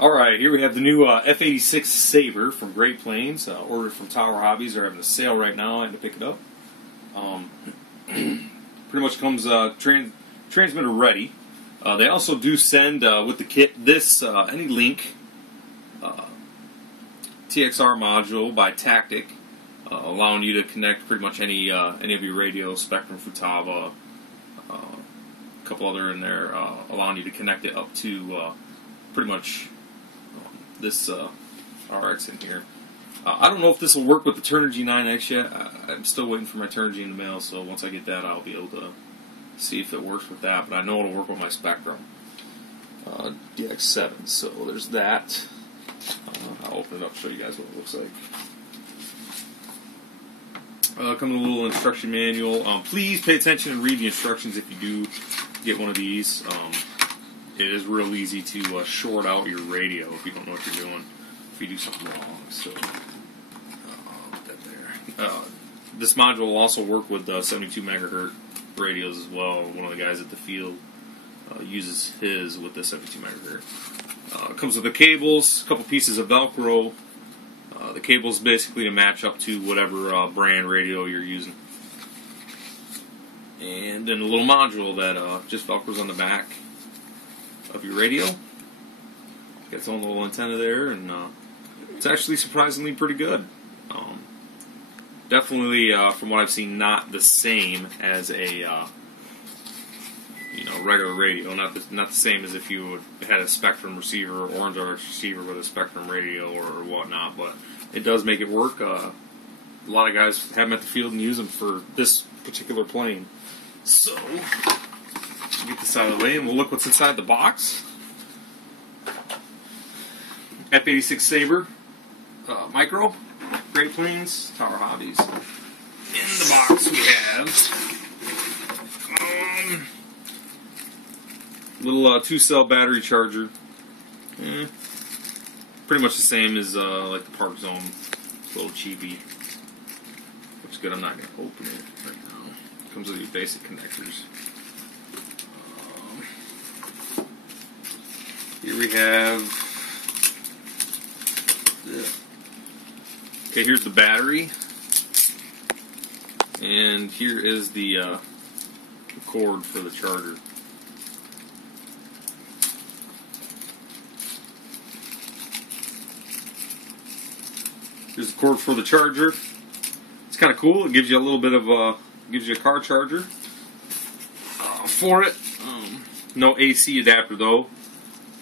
Alright, here we have the new F-86 Sabre from Great Plains, ordered from Tower Hobbies. They're having a sale right now. I had to pick it up. Pretty much comes transmitter ready. They also do send with the kit this anylink TXR module by Tactic, allowing you to connect pretty much any of your radio, Spectrum, Futaba, a couple other in there, allowing you to connect it up to pretty much this RX in here. I don't know if this will work with the Turnigy 9X yet. I'm still waiting for my Turnigy in the mail, so once I get that, I'll be able to see if it works with that. But I know it'll work with my Spectrum DX7. So there's that. I'll open it up, show you guys what it looks like. Comes with a little instruction manual. Please pay attention and read the instructions if you do get one of these. It is real easy to short out your radio if you don't know what you're doing, if you do something wrong. So, put that there. This module will also work with 72 megahertz radios as well. One of the guys at the field uses his with the 72 megahertz. It comes with the cables, a couple pieces of Velcro. The cable's basically to match up to whatever brand radio you're using. And then a little module that just Velcros on the back of your radio. Got its own little antenna there, and it's actually surprisingly pretty good. Definitely, from what I've seen, not the same as a regular radio. Not the same as if you had a Spectrum receiver, or Orange RX receiver with a Spectrum radio or whatnot. But it does make it work. A lot of guys have them at the field and use them for this particular plane. So, get this out of the way and we'll look what's inside the box. F-86 Sabre Micro, Great Plains, Tower Hobbies. In the box we have little 2-cell battery charger. Pretty much the same as like the Park Zone. It's a little cheapy. Looks good. I'm not going to open it right now. Comes with your basic connectors. Here we have. Okay, here's the battery, and here is the cord for the charger. Here's the cord for the charger. It's kind of cool. It gives you a little bit of gives you a car charger for it. No AC adapter though.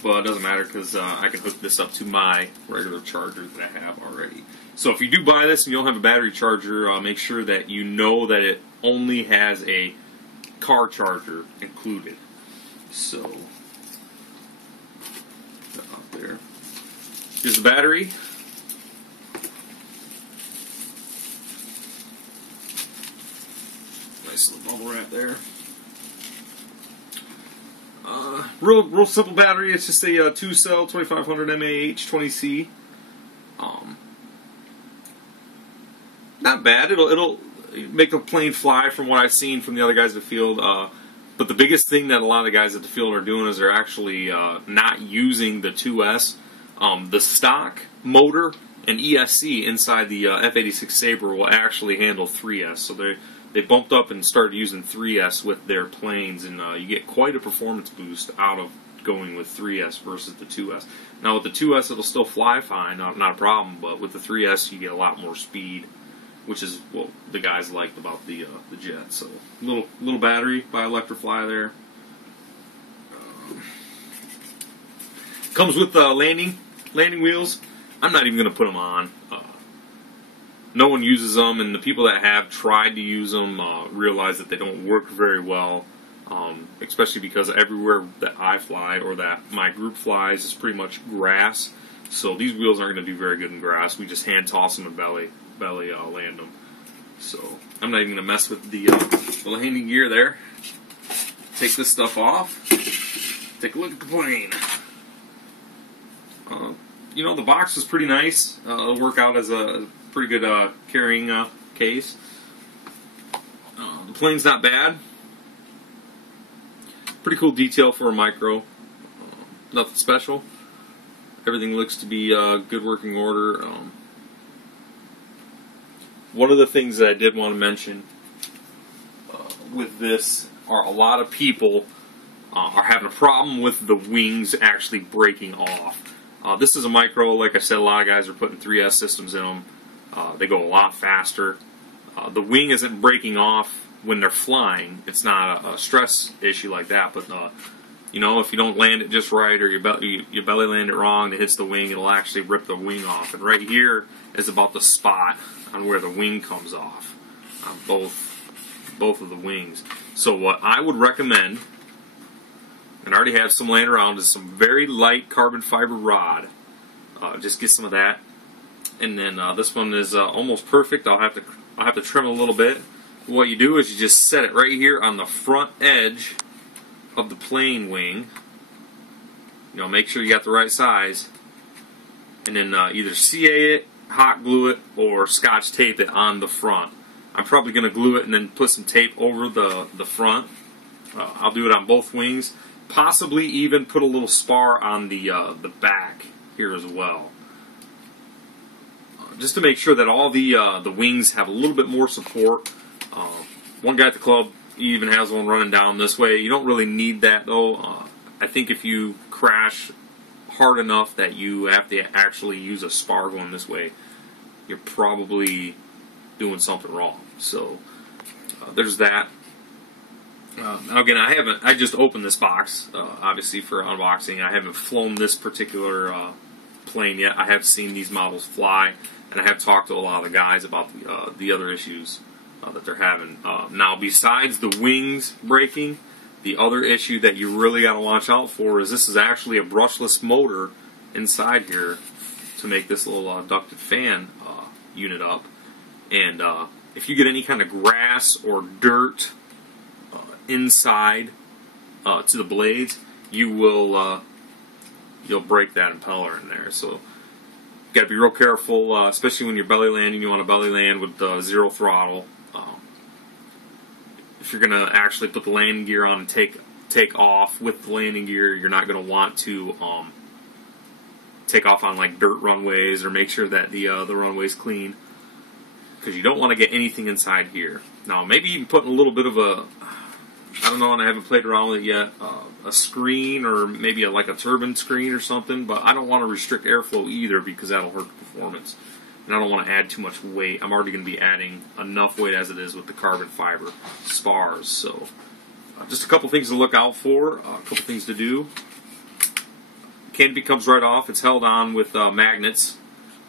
But it doesn't matter because I can hook this up to my regular charger that I have already. So if you do buy this and you don't have a battery charger, make sure that you know that it only has a car charger included. So, put that up there. Here's the battery. Nice little bubble wrap there. Real simple battery. It's just a 2-cell 2500 mAh 20C. Not bad. It'll make a plane fly from what I've seen from the other guys at the field. But the biggest thing that a lot of the guys at the field are doing is they're actually not using the 2S. The stock motor and ESC inside the F-86 Sabre will actually handle 3S. So they bumped up and started using 3S with their planes, and you get quite a performance boost out of going with 3S versus the 2S. Now with the 2S it'll still fly fine, not a problem, but with the 3S you get a lot more speed, which is what the guys liked about the jet. So little battery by Electrifly there. Comes with landing wheels. I'm not even going to put them on. No one uses them, and the people that have tried to use them realize that they don't work very well, especially because everywhere that I fly or that my group flies is pretty much grass. So these wheels aren't going to do very good in grass. We just hand toss them and belly land them. So I'm not even going to mess with the landing gear there. Take this stuff off. Take a look at the plane. The box is pretty nice. It'll work out as a pretty good carrying case. The plane's not bad. Pretty cool detail for a micro. Nothing special. Everything looks to be good working order. One of the things that I did want to mention with this are a lot of people are having a problem with the wings actually breaking off. This is a micro. Like I said, a lot of guys are putting 3S systems in them. They go a lot faster. The wing isn't breaking off when they're flying. It's not a stress issue like that, but you know, if you don't land it just right, or you belly land it wrong, it hits the wing, it'll actually rip the wing off. And right here is about the spot on where the wing comes off on both of the wings. So what I would recommend, and I already have some laying around, is some very light carbon fiber rod. Just get some of that, and then this one is almost perfect. I'll have to trim a little bit. What you do is you just set it right here on the front edge of the plane wing. You know, make sure you got the right size, and then either CA it, hot glue it, or Scotch tape it on the front. I'm probably going to glue it and then put some tape over the front. I'll do it on both wings. Possibly even put a little spar on the back here as well, just to make sure that all the wings have a little bit more support. One guy at the club even has one running down this way. You don't really need that though. I think if you crash hard enough that you have to actually use a spar going this way, you're probably doing something wrong. So there's that. Again, I just opened this box, obviously for unboxing. I haven't flown this particular plane yet. I have seen these models fly, and I have talked to a lot of the guys about the other issues that they're having. Now, besides the wings breaking, the other issue that you really got to watch out for is this is actually a brushless motor inside here to make this little ducted fan unit up. And if you get any kind of grass or dirt inside to the blades, you'll break that impeller in there. So you got to be real careful, especially when you're belly landing. You want to belly land with zero throttle. If you're going to actually put the landing gear on and take off with the landing gear, you're not going to want to take off on like dirt runways, or make sure that the runway's clean, because you don't want to get anything inside here. Now, maybe even putting a little bit of a, I don't know, and I haven't played around with it yet, a screen, or maybe like a turbine screen or something, but I don't want to restrict airflow either, because that'll hurt the performance. And I don't want to add too much weight. I'm already going to be adding enough weight as it is with the carbon fiber spars. So just a couple things to look out for, a couple things to do. Canopy comes right off. It's held on with magnets.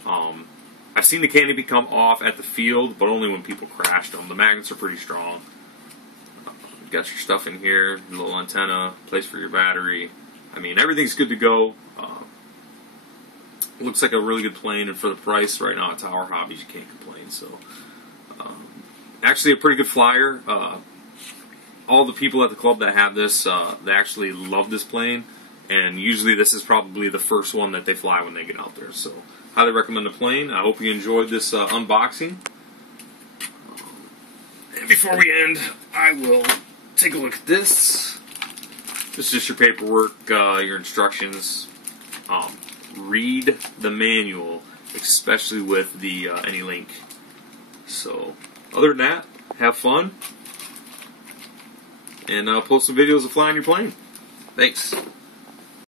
I've seen the canopy come off at the field, but only when people crashed them. The magnets are pretty strong. You've got your stuff in here, little antenna, place for your battery. I mean, everything's good to go. Looks like a really good plane, and for the price right now at Tower Hobbies, you can't complain. So, actually a pretty good flyer. All the people at the club that have this, they actually love this plane, and usually this is probably the first one that they fly when they get out there. So, highly recommend the plane. I hope you enjoyed this unboxing. And before we end, I will take a look at this. This is just your paperwork, your instructions. Read the manual, especially with the anylink. So, other than that, have fun, and post some videos of flying your plane. Thanks.